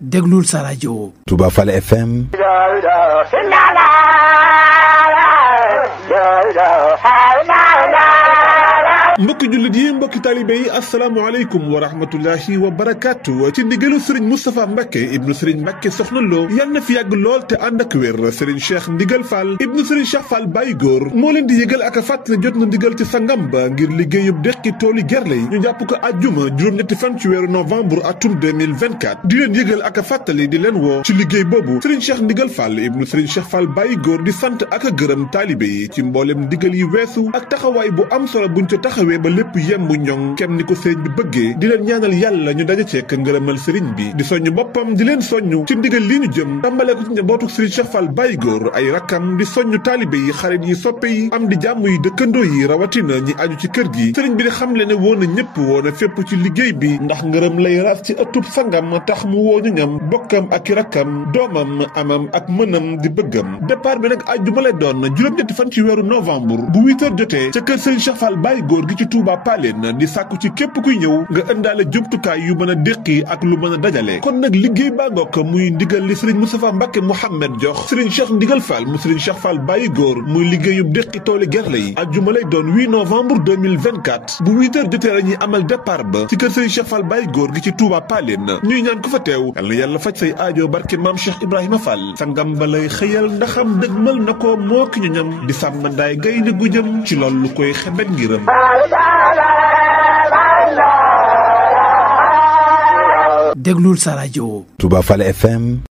déglul sa rajo Touba Fall FM. mbokki jullit yi mbokki taalibe yi asalaamaaleykum wa rahmatullahi wa barakaatu ci ndigalu Serigne Moustapha Mbacke ibnu Serigne Mbacke Soxna Lo yal na fi yàgg lool te ànd ak wér Serigne Cheikh Ndigal Fall ibnu Serigne Cheikh Fall Baye Góor moo leen di yëgal ak a fàttali ne jot na ndigal ci sangam ba ngir liggéeyub deqi tooli gerle yi ñu jàpp ko àjjuma juróom-ñetti fan ci weeru novembre atum 2024 di leen yëgal ak a fàttali di leen woo ci liggéey boobu Serigne Cheikh Ndigal Fall ibnu Serigne Cheikh Fall Baye Góor di sant ak a gërëm taalibe yi ci mboolem ndigal yi weesu ak taxawaay bu am solo buñ ca taxawee ba lépp yembu ñoŋ kem ni ko sëriñ bi bëggee di leen ñaanal yàlla ñu daje ceek ngërëmal sëriñ bi di soññ boppam di leen soññ ci ndigal li ñu jëm tàmbalee ko ci njabootu sëriñ Cheikh Fall Baye Góor ay rakkam di soññ taalibe yi xarit yi soppe yi am di jàmm yi dëkkandoo yi rawatina ñi aju ci kër gi sëriñ bi di xamle ne woon na ñëpp woon a fépp ci liggéey bi ndax ngërëm lay raas ci ëttub sangam tax mu woo ñu ñam bokkam ak i rakkam doomam amam ak mënam di bëggam départ bi nag àjjuma lay doon juróom-ñetti fan ci weeru novembre bu 8h jotee ca kër sëriñ Cheikh Fall Baye Góor gi ci Touba Paleen di sàkku ci képp kuy ñëw nga ëndaale jumtukaay yu mën a déqi ak lu mën a dajale kon nag liggéey baa ngoog muy ndigal li sëriñ Moustapha Mbacke Mouhamed jox sëriñ Cheikh Ndigal Fall mu sëriñ Cheikh Fall Baye Góor muy liggéeyub déqi tooli gerle yi ajjuma lay doon 8 novembre 2024 bu 8h jotee la ñuy amal départ ba ci kër sëriñ Cheikh Fall Baye Góor gi ci Touba Paleen ñuy ñaan ko fa teew yal na yàlla faj say aajo barke maam Cheikh Ibrahima Fall sangam ba lay xëyal ndaxam dëgmal na ko moo ki ñu ñam di sàmmandaay gaynde gu jëm ci loolu koy xebet ngiram déglul sa rajo Touba Fall FM